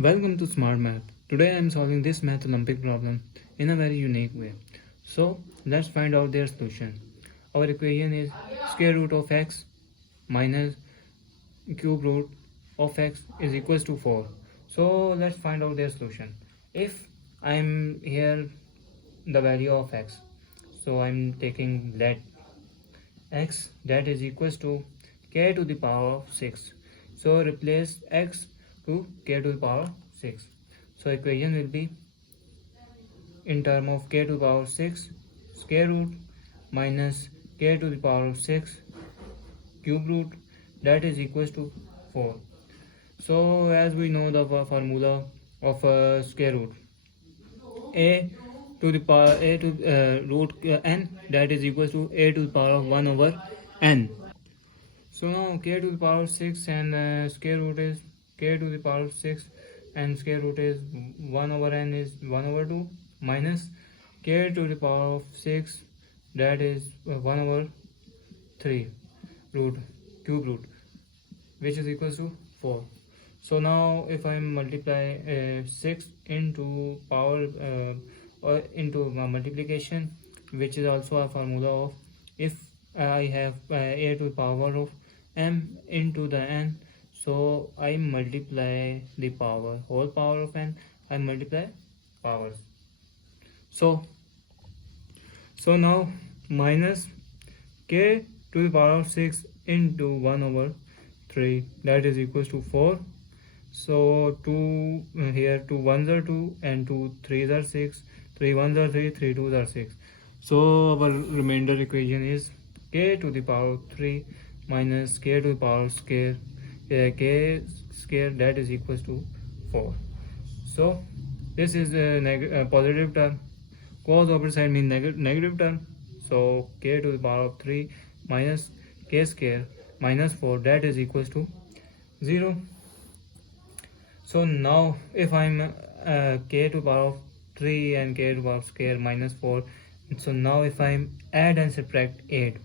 Welcome to Smart Math. Today I am solving this Math Olympic problem in a very unique way. So let's find out their solution. Our equation is square root of x minus cube root of x is equals to 4. So let's find out their solution. If I am here the value of x, so I am taking let x that is equals to k to the power of 6. So replace x to k to the power 6. So equation will be in term of k to the power 6 square root minus k to the power of 6 cube root that is equals to 4. So as we know the formula of square root, a to the power a to root n that is equals to a to the power of 1 over n. So now k to the power 6 and square root is k to the power 6 and square root is 1 over n is 1 over 2 minus k to the power of 6 that is 1 over 3 root cube root which is equals to 4. So now if I multiply 6 into power or into multiplication, which is also a formula of if I have a to the power of m into the n, so I multiply the power, whole power of n, I multiply powers. So now minus k to the power of 6 into 1 over 3 that is equals to 4. So 2 here 2 1s are 2 and 2 3s are 6, 3 1s are 3, 3 2s are 6. So our remainder equation is k to the power 3 minus k to the power square k square that is equals to 4. So this is a positive term, cos opposite side means negative term. So k to the power of 3 minus k square minus 4 that is equals to 0. So now if I'm k to the power of 3 and k to the power square minus 4, so now if I add and subtract 8,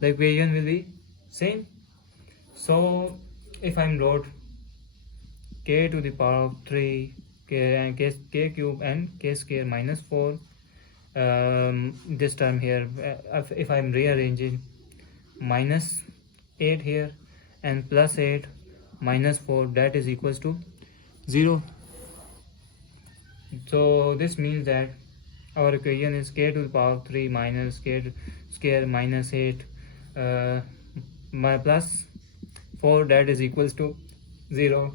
the equation will be same. So if I wrote k to the power of 3 k cube and k square minus 4, this term here, if I'm rearranging minus 8 here and plus 8 minus 4 that is equals to 0. So this means that our equation is k to the power of 3 minus k square minus 8 plus 4 that is equals to 0.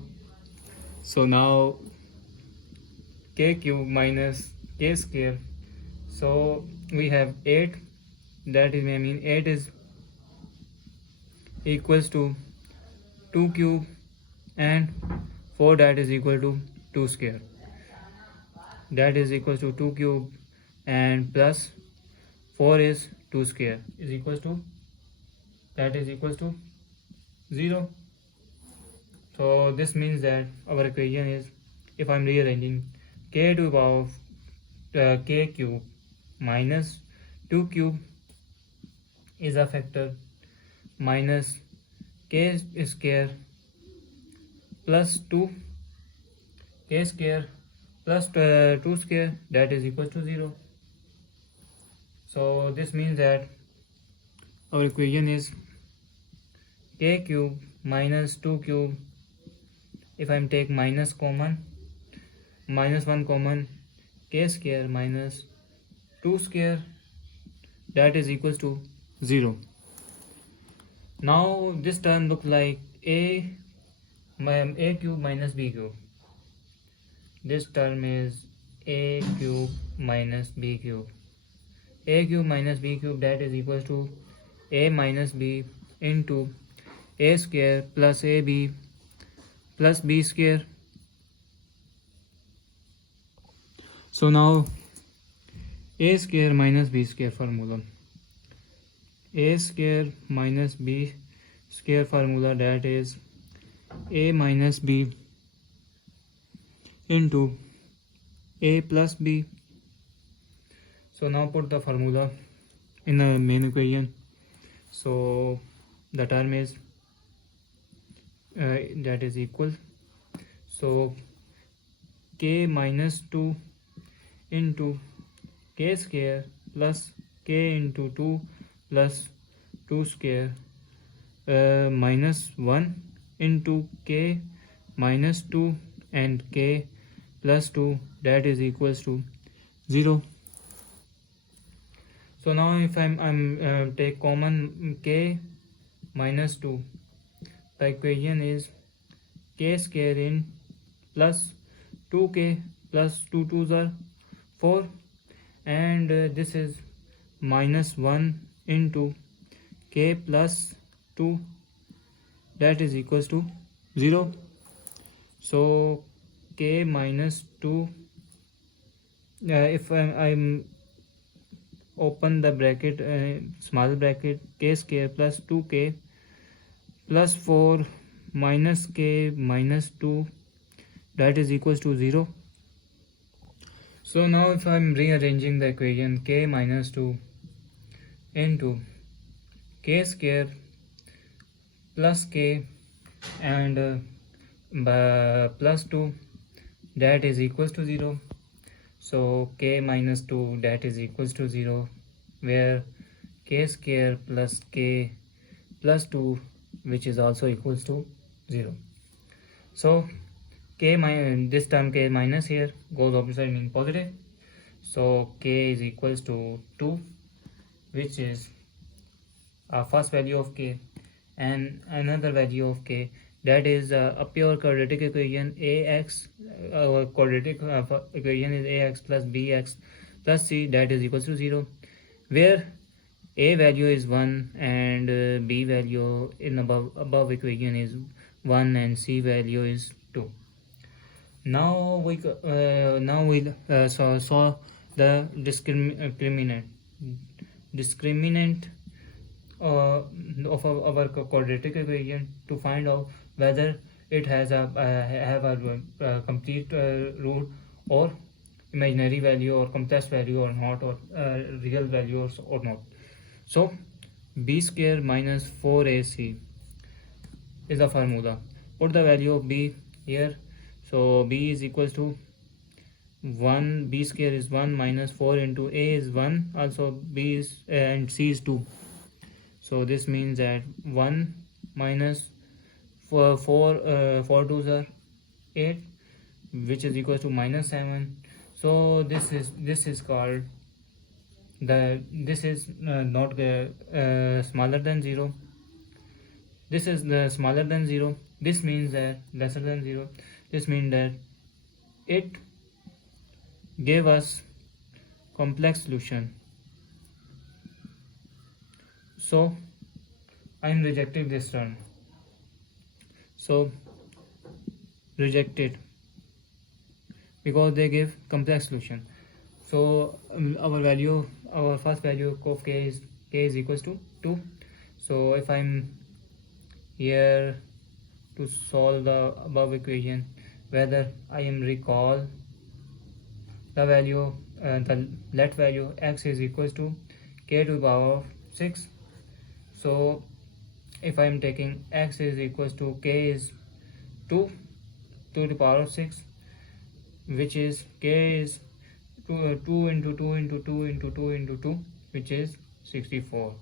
So now k cube minus k square, so we have 8, that is 8 is equals to 2 cube and 4 that is equal to 2 square, that is equals to 2 cube and plus 4 is 2 square is equals to, that is equals to 0. So this means that our equation is, if I'm rearranging, k to the power of k cube minus 2 cube is a factor minus k square plus 2 k square plus 2 square that is equal to 0. So this means that our equation is k cube minus 2 cube, if I take minus 1 common, k square minus 2 square that is equals to 0. Now this term looks like a cube minus b cube. This term is a cube minus b cube. A cube minus b cube that is equals to a minus b into a square plus ab plus b square. So now a square minus b square formula, a square minus b square formula, that is a minus b into a plus b. So now put the formula in the main equation. So the term is that is equal. So k minus 2 into k square plus k into 2 plus 2 square minus 1 into k minus 2 and k plus 2, that is equals to 0. So now if I'm take common k minus 2, the equation is k square in plus 2k plus 2 2s are 4, and this is minus 1 into k plus 2, that is equals to 0. So k minus 2, if I'm open the bracket, small bracket, k square plus 2k plus 4 minus k minus 2, that is equals to 0. So now if I'm rearranging the equation, k minus 2 into k square plus k and plus 2, that is equals to 0. So k minus 2, that is equals to 0, where k square plus k plus 2, which is also equals to 0. So this term k minus here goes opposite side, meaning positive. So k is equals to 2, which is our first value of k, and another value of k, that is a pure quadratic equation. Ax, our quadratic equation is ax plus bx plus c, that is equals to 0, where a value is 1 and b value in above equation is 1 and c value is 2. Now we saw the discriminant of our quadratic equation to find out whether it has a complete root or imaginary value or complex value or not, or real values or not. So b square minus 4ac is the formula. Put the value of b here. So b is equals to 1, b square is 1 minus 4 into a is 1, also b is and c is 2. So this means that 1 minus 4 2s are 8, which is equal to minus 7. So this is called this is not smaller than 0. This is the smaller than 0. This means that lesser than 0. This means that it gave us complex solution. So I am rejecting this term. So rejected because they give complex solution. So our first value of k is equals to 2. So if I'm here to solve the above equation, whether I am recall the value, the let value x is equals to k to the power of 6. So if I am taking x is equals to k is 2 to the power of 6, which is k is 2 into 2 into 2 into 2 into 2, which is 64,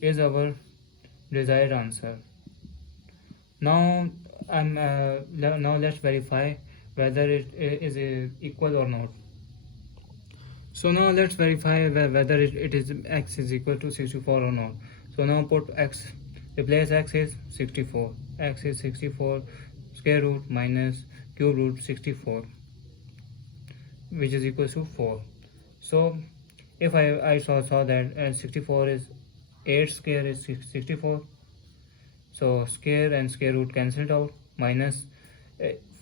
is our desired answer. Now now let's verify whether it is equal or not. So now let's verify whether it is x is equal to 64 or not. So now put x, replace x is 64. X is 64 square root minus cube root 64, which is equal to 4. So if I saw that 64 is 8 square is 64. So square and square root cancelled out, minus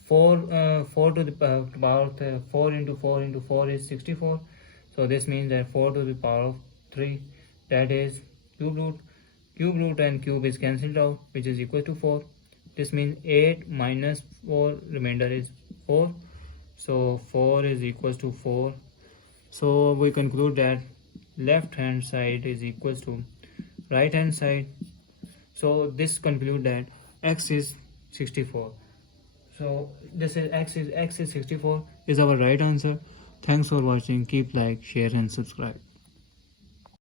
4 to the power 4 into 4 into 4 is 64. So this means that 4 to the power of 3, that is cube root and cube is cancelled out, which is equal to 4. This means 8 minus 4, remainder is 4. So 4 is equals to 4. So we conclude that left hand side is equals to right hand side. So this conclude that x is 64. So this is x is 64 is our right answer. Thanks for watching. Keep like, share and subscribe.